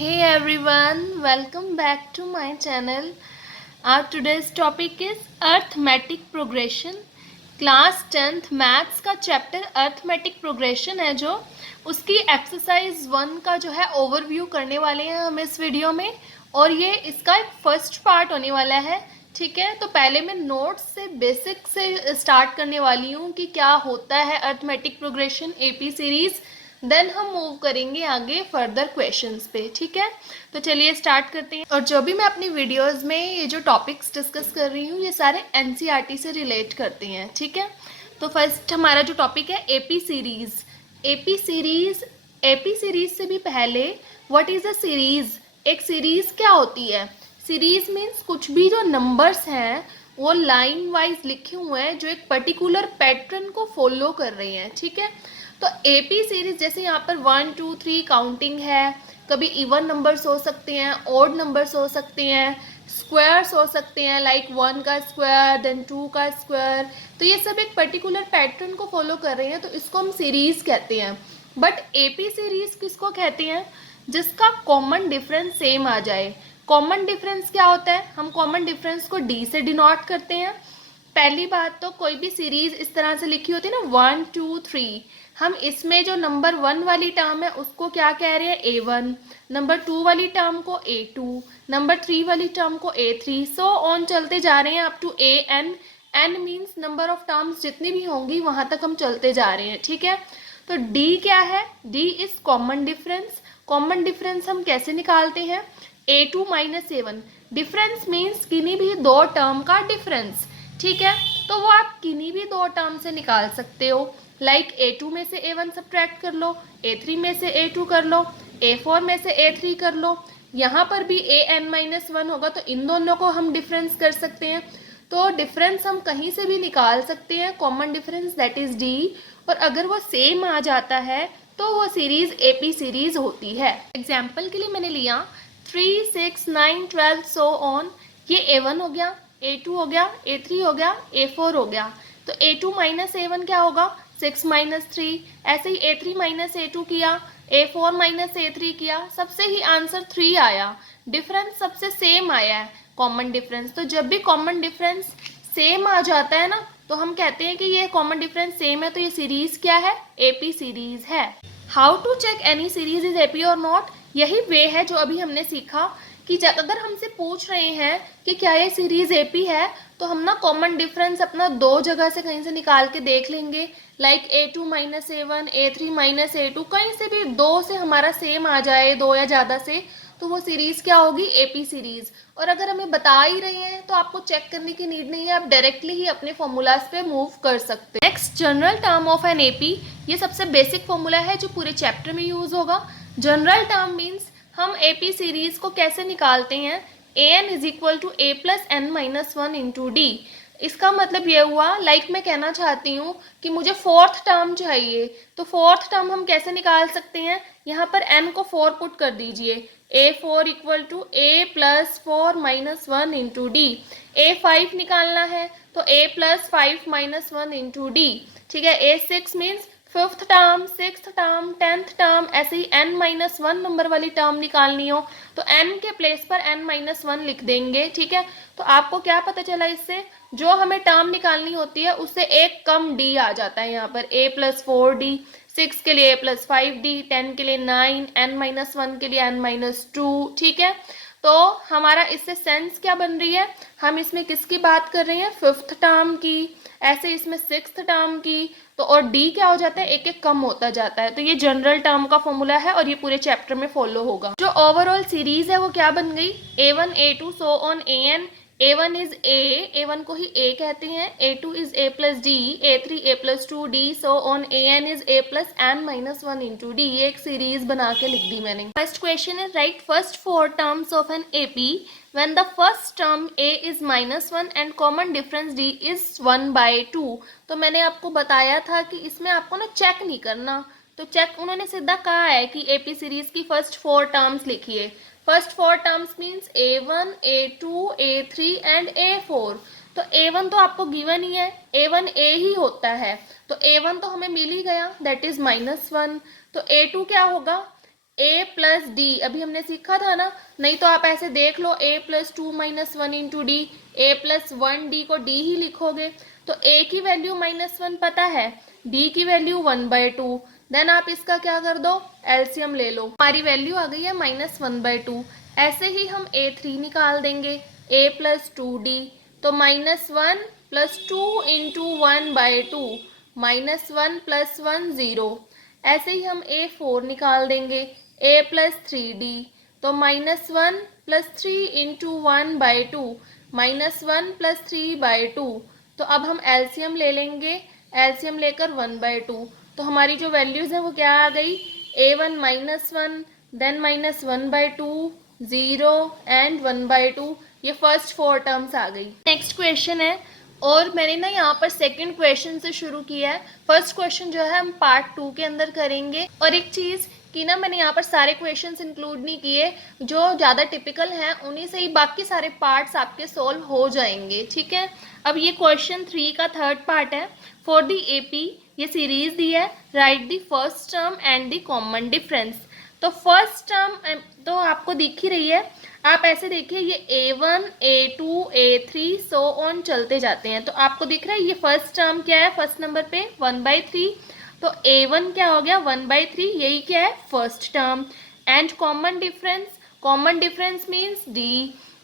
Hey everyone, welcome back to my channel. Our today's topic is arithmetic progression. Class 10th maths का chapter arithmetic progression है जो उसकी exercise 1 का जो है ओवरव्यू करने वाले हैं हम इस वीडियो में, और ये इसका एक फर्स्ट पार्ट होने वाला है। ठीक है, तो पहले मैं नोट्स से बेसिक से स्टार्ट करने वाली हूँ कि क्या होता है arithmetic progression AP series, then हम मूव करेंगे आगे फर्दर क्वेश्चंस पे। ठीक है, तो चलिए स्टार्ट करते हैं। और जो भी मैं अपनी वीडियोस में ये जो टॉपिक्स डिस्कस कर रही हूँ ये सारे एनसीईआरटी से रिलेट करते हैं। ठीक है, तो फर्स्ट हमारा जो टॉपिक है एपी सीरीज़। एपी सीरीज़ से भी पहले व्हाट इज़ अ सीरीज़? एक सीरीज़ क्या होती है? सीरीज़ मीन्स कुछ भी जो नंबर्स हैं वो लाइन वाइज लिखे हुए हैं जो एक पर्टिकुलर पैटर्न को फॉलो कर रहे हैं। ठीक है, तो एपी सीरीज जैसे यहाँ पर 1 2 3 काउंटिंग है, कभी इवन नंबर्स हो सकते हैं, ऑड नंबर्स हो सकते हैं, स्क्वायर्स हो सकते हैं लाइक 1 का स्क्वायर देन 2 का स्क्वायर। तो ये सब एक पर्टिकुलर पैटर्न को फॉलो कर रहे हैं, तो इसको हम सीरीज कहते हैं। बट एपी सीरीज किसको कहते हैं? जिसका कॉमन डिफरेंस सेम आ जाए। कॉमन डिफरेंस क्या होता है? हम कॉमन डिफरेंस को डी से डिनोट करते हैं। पहली बात तो कोई भी सीरीज इस तरह से लिखी होती है ना 1 2 3, हम इसमें जो नंबर 1 वाली टर्म है उसको क्या कह रहे हैं? A1, नंबर 2 वाली टर्म को A2, नंबर 3 वाली टर्म को A3, सो ऑन चलते जा रहे हैं up to AN। N means number of terms जितनी भी होंगी वहां तक हम चलते जा रहे हैं। ठीक है, तो D क्या है? D is common difference. Common difference हम कैसे निकालते हैं? A2 minus A1। Difference means किन्हीं भी दो टर्म का डिफरेंस। ठीक है, तो वो आप किन्हीं भी दो टर्म से निकाल सकते हो, लाइक A2 में से A1 सब्ट्रैक्ट कर लो, A3 में से A2 कर लो, A4 में से A3 कर लो। यहाँ पर भी AN-1 होगा, तो इन दोनों को हम डिफरेंस कर सकते हैं। तो डिफरेंस हम कहीं से भी निकाल सकते हैं, common difference that is D। और अगर वो सेम आ जाता है तो वो सीरीज एपी सीरीज होती है। एग्जाम्पल के लिए मैंने लिया 3 6 9 12 सो ऑन। ये A1 हो गया, A2 हो गया, A3 हो गया, A4 हो गया। तो A2 माइनस A1 क्या होगा? 6 माइनस 3। ऐसे ही A3 माइनस A2 किया, A4 माइनस A3 किया, सबसे ही आंसर 3 आया। डिफरेंस सबसे सेम आया है, कॉमन डिफरेंस। तो जब भी कॉमन डिफरेंस सेम आ जाता है ना, तो हम कहते हैं कि ये कॉमन डिफरेंस सेम है, तो ये सीरीज क्या है? एपी सीरीज है। How to check any series is AP और नॉट? यही वे है जो अभी हमने सीखा कि अगर हमसे पूछ रहे हैं कि क्या ये सीरीज एपी है, तो हम ना कॉमन डिफरेंस अपना दो जगह से कहीं से निकाल के देख लेंगे, like A2 minus A1, A3 minus A2, कहीं से भी दो से हमारा सेम आ जाए, दो या ज़्यादा से, तो वो सीरीज क्या होगी? AP series. और अगर हमें बता ही रहे हैं तो आपको चेक करने की नीड नहीं है, आप डायरेक्टली ही अपने फॉर्मूलाज पे मूव कर सकते हैं। Next, general term of an AP. ये सबसे बेसिक फॉर्मूला है जो पूरे चैप्टर में यूज होगा। जनरल टर्म मीन्स हम एपी सीरीज को कैसे निकालते हैं? an is equal to a plus N minus one into D. इसका मतलब ये हुआ, लाइक मैं कहना चाहती हूँ कि मुझे फोर्थ टर्म चाहिए, तो फोर्थ टर्म हम कैसे निकाल सकते हैं? यहाँ पर n को 4 पुट कर दीजिए, A4 equal to a plus 4 minus one into D. A5 निकालना है तो a plus 5 minus one into D. ठीक है, A6 means fifth term, sixth term, 10th term, ऐसे ही n माइनस वन नंबर वाली टर्म निकालनी हो तो n के प्लेस पर n माइनस वन लिख देंगे। ठीक है, तो आपको क्या पता चला इससे? जो हमें टर्म निकालनी होती है उससे एक कम d आ जाता है। यहाँ पर a प्लस 4d, 6 के लिए a प्लस 5d, 10 के लिए 9, n माइनस वन के लिए n माइनस 2। ठीक है, तो हमारा इससे सेंस क्या बन रही है? हम इसमें किसकी बात कर रहे हैं? फिफ्थ टर्म की। ऐसे इसमें सिक्स्थ टर्म की। तो और डी क्या हो जाता है? एक एक कम होता जाता है। तो ये जनरल टर्म का फॉर्मूला है और ये पूरे चैप्टर में फॉलो होगा। जो ओवरऑल सीरीज है वो क्या बन गई? A1 A2 so on AN। A1 is A1 को ही A कहते हैं, A2 is A plus D, A3 A plus 2D, so on AN is A plus N minus one into D. ये एक सीरीज बना के लिख दी मैंने। First question is write first four terms of an AP when the first term a is minus one and common difference d is 1/2। तो मैंने आपको बताया था कि इसमें आपको ना चेक नहीं करना, तो चेक उन्होंने सीधा कहा है कि एपी सीरीज की फर्स्ट फोर टर्म्स लिखिए। First four terms means A1 A2 A3 and A4। तो A1 तो आपको गिवन ही है, A1 A ही होता है, तो A1 तो हमें मिल ही गया, दैट इज -1। तो A2 क्या होगा? a प्लस डी अभी हमने सीखा था ना, नहीं तो आप ऐसे देख लो a plus 2 minus 1 into D, a plus 1 D को d ही लिखोगे, तो a की वैल्यू -1 पता है, d की वैल्यू 1/2, देन आप इसका क्या कर दो, एलसीएम ले लो, हमारी वैल्यू आ गई है -1/2। ऐसे ही हम a3 निकाल देंगे, a प्लस 2d, तो -1 प्लस 2 इंटू 1/2, -1 प्लस 1 0। ऐसे ही हम a4 निकाल देंगे, a प्लस 3d, तो -1 प्लस 3 इंटू 1/2, -1 प्लस 3/2। तो अब हम एलसीएम ले लेंगे, एलसीएम लेकर 1/2, तो हमारी जो वैल्यूज़ है वो क्या आ गई, a1 -1, देन -1/2, 0 एंड 1/2, ये फर्स्ट 4 टर्म्स आ गई। नेक्स्ट क्वेश्चन है, और मैंने ना यहाँ पर सेकंड क्वेश्चन से शुरू किया है, फर्स्ट क्वेश्चन जो है हम पार्ट 2 के अंदर करेंगे। और एक चीज़ कि ना मैंने यहाँ पर सारे क्वेश्चंस इंक्लूड नहीं किए, जो ज़्यादा टिपिकल हैं उन्हीं से ही बाकी सारे पार्ट्स आपके सोल्व हो जाएंगे, ठीक है। अब ये क्वेश्चन 3 का थर्ड पार्ट है, फॉर द एपी, ये सीरीज दी है, right the first term and the common difference. तो फर्स्ट टर्म तो आपको दिख ही रही है, आप ऐसे देखिए ये a1 a2 a3 so on चलते जाते हैं, तो आपको दिख रहा है ये फर्स्ट टर्म क्या है, फर्स्ट नंबर पे 1/3, तो a1 क्या हो गया 1/3, यही क्या है first term. And common difference means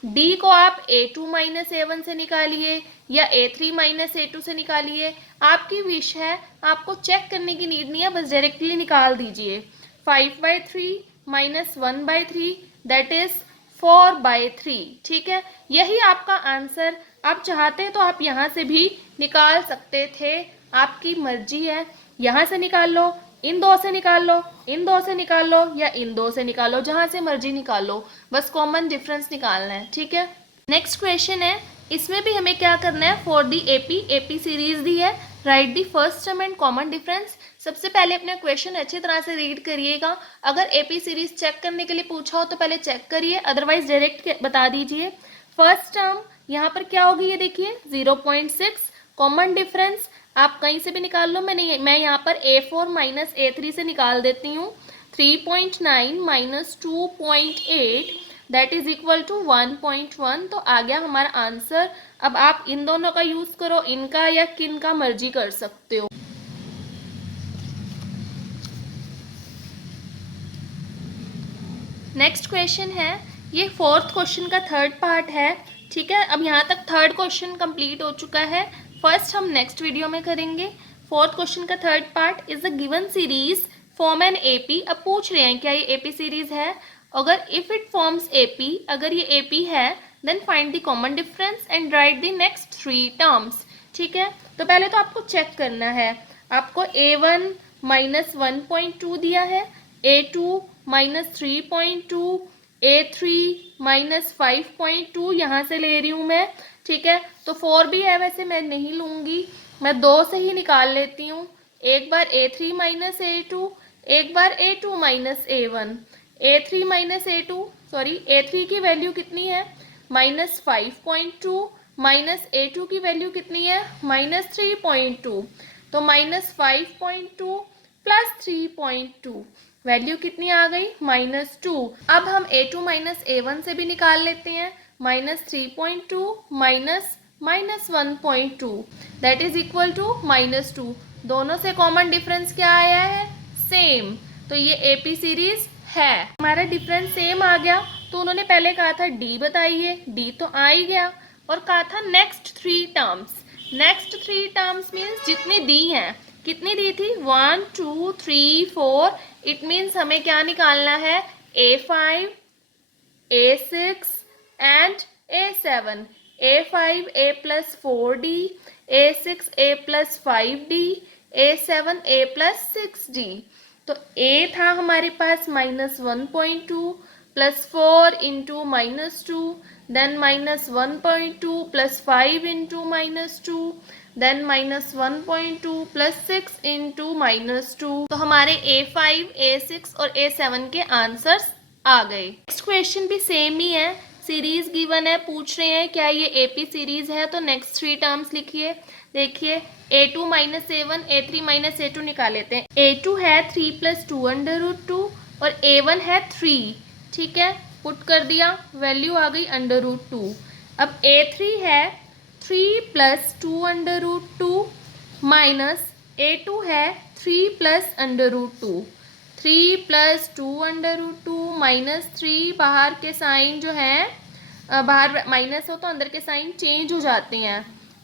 d को आप a2 माइनस a1 से निकालिए या a3 माइनस a2 से निकालिए, आपकी विश है, आपको चेक करने की नीड नहीं है, बस डायरेक्टली निकाल दीजिए। 5/3 माइनस 1/3 दैट इज 4/3, ठीक है, यही आपका आंसर। आप चाहते तो आप यहाँ से भी निकाल सकते थे, आपकी मर्जी है, यहाँ से निकाल लो, इन दो से निकाल लो, इन दो से निकाल लो, या इन दो से निकाल लो, जहाँ से मर्जी निकाल लो, बस कॉमन डिफरेंस निकालना है, ठीक है। नेक्स्ट क्वेश्चन है, इसमें भी हमें क्या करना है, फॉर दी एपी सीरीज दी है, right the first term and common difference. सबसे पहले अपना क्वेश्चन अच्छी तरह से रीड करिएगा, अगर एपी सीरीज चेक करने के लिए पूछा हो तो पहले चेक करिए, अदरवाइज डायरेक्ट बता दीजिए। फर्स्ट टर्म यहाँ पर क्या होगी, ये देखिए 0.6, कॉमन डिफरेंस आप कहीं से भी निकाल लो, मैं यहाँ पर a4 माइनस a3 से निकाल देती हूँ, 3.9 minus 2.8 that is equal to 1.1, तो आ गया हमारा आंसर। अब आप इन दोनों का यूज करो, इनका या किन का मर्जी कर सकते हो। नेक्स्ट क्वेश्चन है, ये फोर्थ क्वेश्चन का थर्ड पार्ट है, ठीक है। अब यहाँ तक थर्ड क्वेश्चन कंप्लीट हो चुका है, फर्स्ट हम नेक्स्ट वीडियो में करेंगे। फोर्थ क्वेश्चन का third part, is a given series form an AP. अब पूछ रहे हैं क्या ये एपी सीरीज है, अगर इफ इट फॉर्म्स एपी, अगर ये एपी है, then find the common difference and write the next 3 terms, ठीक है। तो पहले तो आपको चेक करना है, आपको a1 माइनस 1.2 दिया है, a2 माइनस 3.2, a3 माइनस 5.2, यहाँ से ले रही हूँ मैं, ठीक है। तो 4 भी है, वैसे मैं नहीं लूँगी, मैं 2 से ही निकाल लेती हूँ, एक बार a3 माइनस a2, एक बार a2 minus a1, a3 minus a2, sorry a3 की वैल्यू कितनी है -5.2, माइनस a2 की वैल्यू कितनी है -3.2, तो -5.2 प्लस 3.2, वैल्यू कितनी आ गई -2। अब हम a2 माइनस a1 से भी निकाल लेते हैं, -3.2 minus -1.2 that is equal to -2, दोनों से कॉमन डिफरेंस क्या आया है, सेम, तो ये एपी सीरीज है। हमारा डिफरेंस सेम आ गया, तो उन्होंने पहले कहा था डी बताइए, डी तो आ ही गया, और कहा था next 3 terms. Next 3 terms means जितनी दी हैं, कितनी दी थी 1 2 3 4, इट मीन्स हमें क्या निकालना है, a5 a6 and a7, a5 a plus 4d, a6 a plus 5d, a7 a plus 6d। तो a था हमारे पास -1.2 plus 4 into -2, then -1.2 plus 5 into -2, then -1.2 plus 6 into -2। तो हमारे a5 a6 और a7 के आंसर्स आ गए। नेक्स्ट क्वेश्चन भी सेम ही है, सीरीज गिवन है, पूछ रहे हैं क्या ये एपी सीरीज है, तो नेक्स्ट 3 टर्म्स लिखिए। देखिए a2 minus a1, a3 minus a2 निकाल लेते हैं। a2 है 3 प्लस 2 अंडर रूट 2, और a1 है 3, ठीक है, पुट कर दिया, वैल्यू आ गई √2। अब a3 है 3 + 2√2 माइनस a2 है 3 + √2। 3 + 2√2 माइनस 3, बाहर के साइन जो है बाहर माइनस हो तो अंदर के साइन चेंज हो जाते हैं,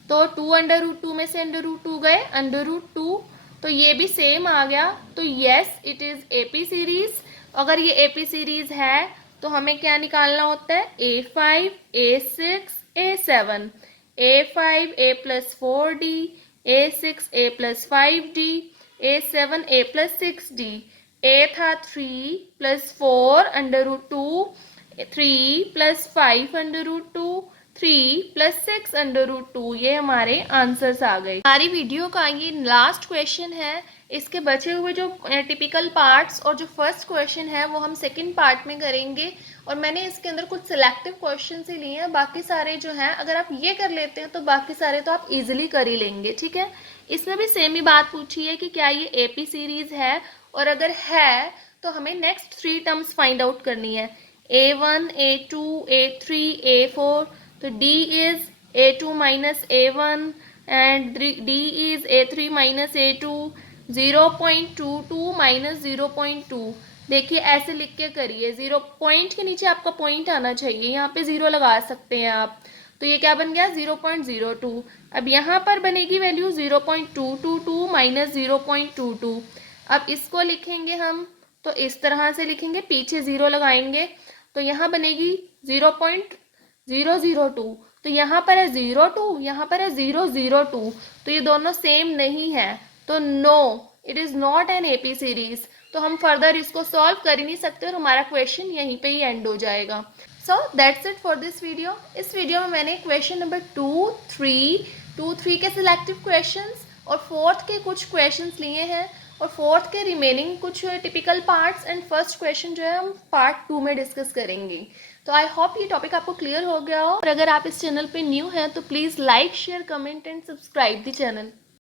तो 2√2 में से √2 गए, √2, तो ये भी सेम आ गया। तो yes it is AP series. अगर ये एपी सीरीज है तो हमें क्या निकालना होता है, a5 a6 a7, a5 a + 4d, a6 a + 5d, a7 a + 6d, a था 3 + 4 √2, 3 + 5 √2, 3 + 6 √2, ये हमारे आंसर्स आ गए। हमारी वीडियो का ये लास्ट क्वेश्चन है। इसके बचे हुए जो टिपिकल पार्ट्स और जो फर्स्ट क्वेश्चन है वो हम सेकंड पार्ट में करेंगे, और मैंने इसके अंदर कुछ सिलेक्टिव क्वेश्चन ही लिए हैं, बाकी सारे जो हैं अगर आप ये कर लेते हैं तो बाकी सारे तो आप इजीली कर ही लेंगे, ठीक है। इसमें भी सेम ही बात पूछी है कि क्या ये एपी सीरीज है, और अगर है तो हमें नेक्स्ट 3 टर्म्स फाइंड आउट करनी है, a1 a2 a3 a4, तो d is a2 minus a1 and d is a3 minus a2, 0.22 minus 0.2। देखिए ऐसे लिख के करिए, 0 पॉइंट के नीचे आपका पॉइंट आना चाहिए, यहाँ पे 0 लगा सकते हैं आप, तो ये क्या बन गया 0.02। अब यहाँ पर बनेगी वैल्यू 0.222 माइनस 0.22। अब इसको लिखेंगे हम तो इस तरह से लिखेंगे, पीछे 0 लगाएंगे तो यहाँ बनेगी 0.002, तो यहाँ पर है 02, यहाँ पर है 002, तो ये दोनों सेम नहीं है, तो no it is not an AP series. तो हम फर्दर इसको सॉल्व कर ही नहीं सकते और हमारा क्वेश्चन यहीं पे ही एंड हो जाएगा। So that's it for this video. इस वीडियो में मैंने क्वेश्चन नंबर 2, 3 के सिलेक्टिव क्वेश्चंस और फोर्थ के कुछ क्वेश्चंस लिए हैं, और फोर्थ के रिमेनिंग कुछ typical parts and first question जो है हम पार्ट 2 में डिस्कस करेंगे। तो आई होप ये टॉपिक आपको क्लियर हो गया हो, और अगर आप इस चैनल पे न्यू हैं तो please like share comment and subscribe the channel.